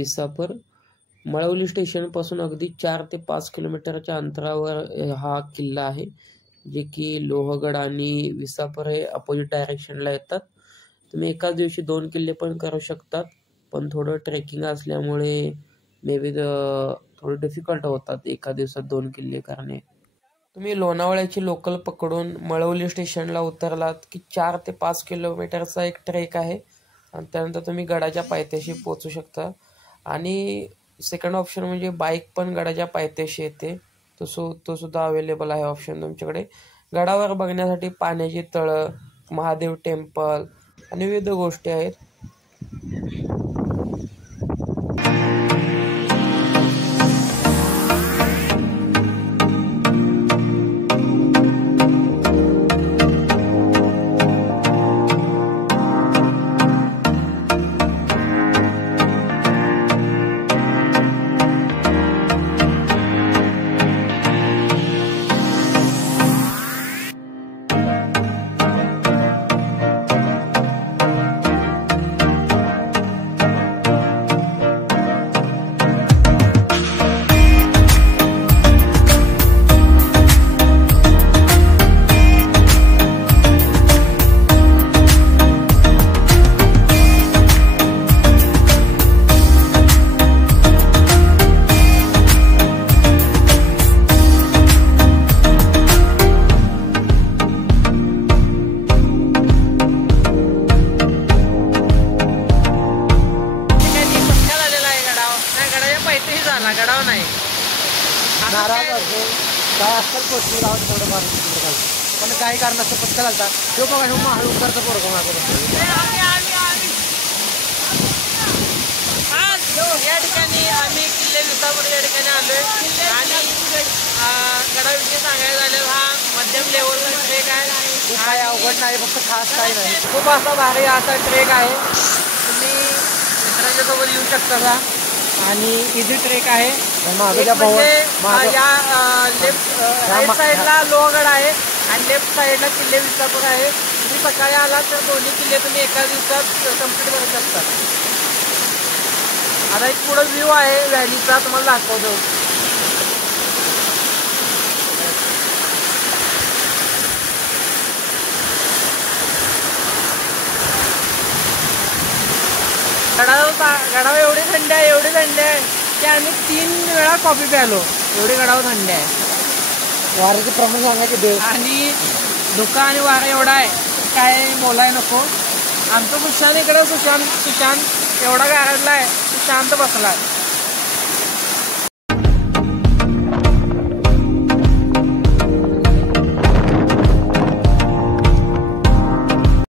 विसापूर मळवली स्टेशनपासून अगदी 4 ते 5 किलोमीटरच्या अंतरावर हा किल्ला आहे, जे की लोहगड आणि विसापूर हे अपोजिट डायरेक्शनला येतात. तुम्ही एकाच दिवशी 2 किल्ले पण करू शकतात, पण थोडं ट्रेकिंग असल्यामुळे मे बी थोडं डिफिकल्ट होतात एका दिवसात 2 किल्ले करणे. तुम्ही लोणावळ्याची लोकल पकडून मळवली स्टेशनला उतरलात की 4 ते 5 किलोमीटरचा एक ट्रेक आहे आणि त्यानंतर तुम्ही गडाच्या पायथ्याशी पोहोचू शकता. आणि सेकंड ऑप्शन म्हणजे बाईक पण गडाच्या पायथ्याशी येते, तो सुद्धा अवेलेबल आहे ऑप्शन तुमच्याकडे. गडावर बघण्यासाठी पाण्याची तळं, महादेव टेम्पल आणि विविध गोष्टी आहेत. गडाव नाही नाराज असतो काय असतात कोथमीर राहून थोडं फार पण काही कारणास्तव पत्ता घालतात तो बघा हळू करता पोरगा माझं. या ठिकाणी आम्ही किल्ले विसापूर या ठिकाणी आलोय आणि गडाविषयी सांगायला झालेला हा मध्यम लेवलचा ट्रेक आहे. काय अवघड नाही, फक्त खास काही नाही, खूप असा भारी असा ट्रेक आहे. तुम्ही मित्रांच्या सोबत येऊ शकता आणि इझी ट्रेक आहे. या राईट साईडला लोहगड आहे आणि लेफ्ट साईडला किल्ले विसापूर आहे. तुम्ही सकाळी आला तर दोन्ही किल्ले तुम्ही एका दिवसात कम्प्लीट करू शकता. आता एक पुढे व्ह्यू आहे व्हॅलीचा, तुम्हाला दाखवतो. गडावर एवढी थंडी आहे की आम्ही 3 वेळा कॉफी प्यालो, एवढी गडावर थंडी आहे. वाऱ्याचे प्रमाण सांगायचे आणि धुका आणि वारा एवढा आहे काय बोलाय नको. आमचं सुशांत इकडे सुशांत एवढा गारडला आहे, शांत बसला.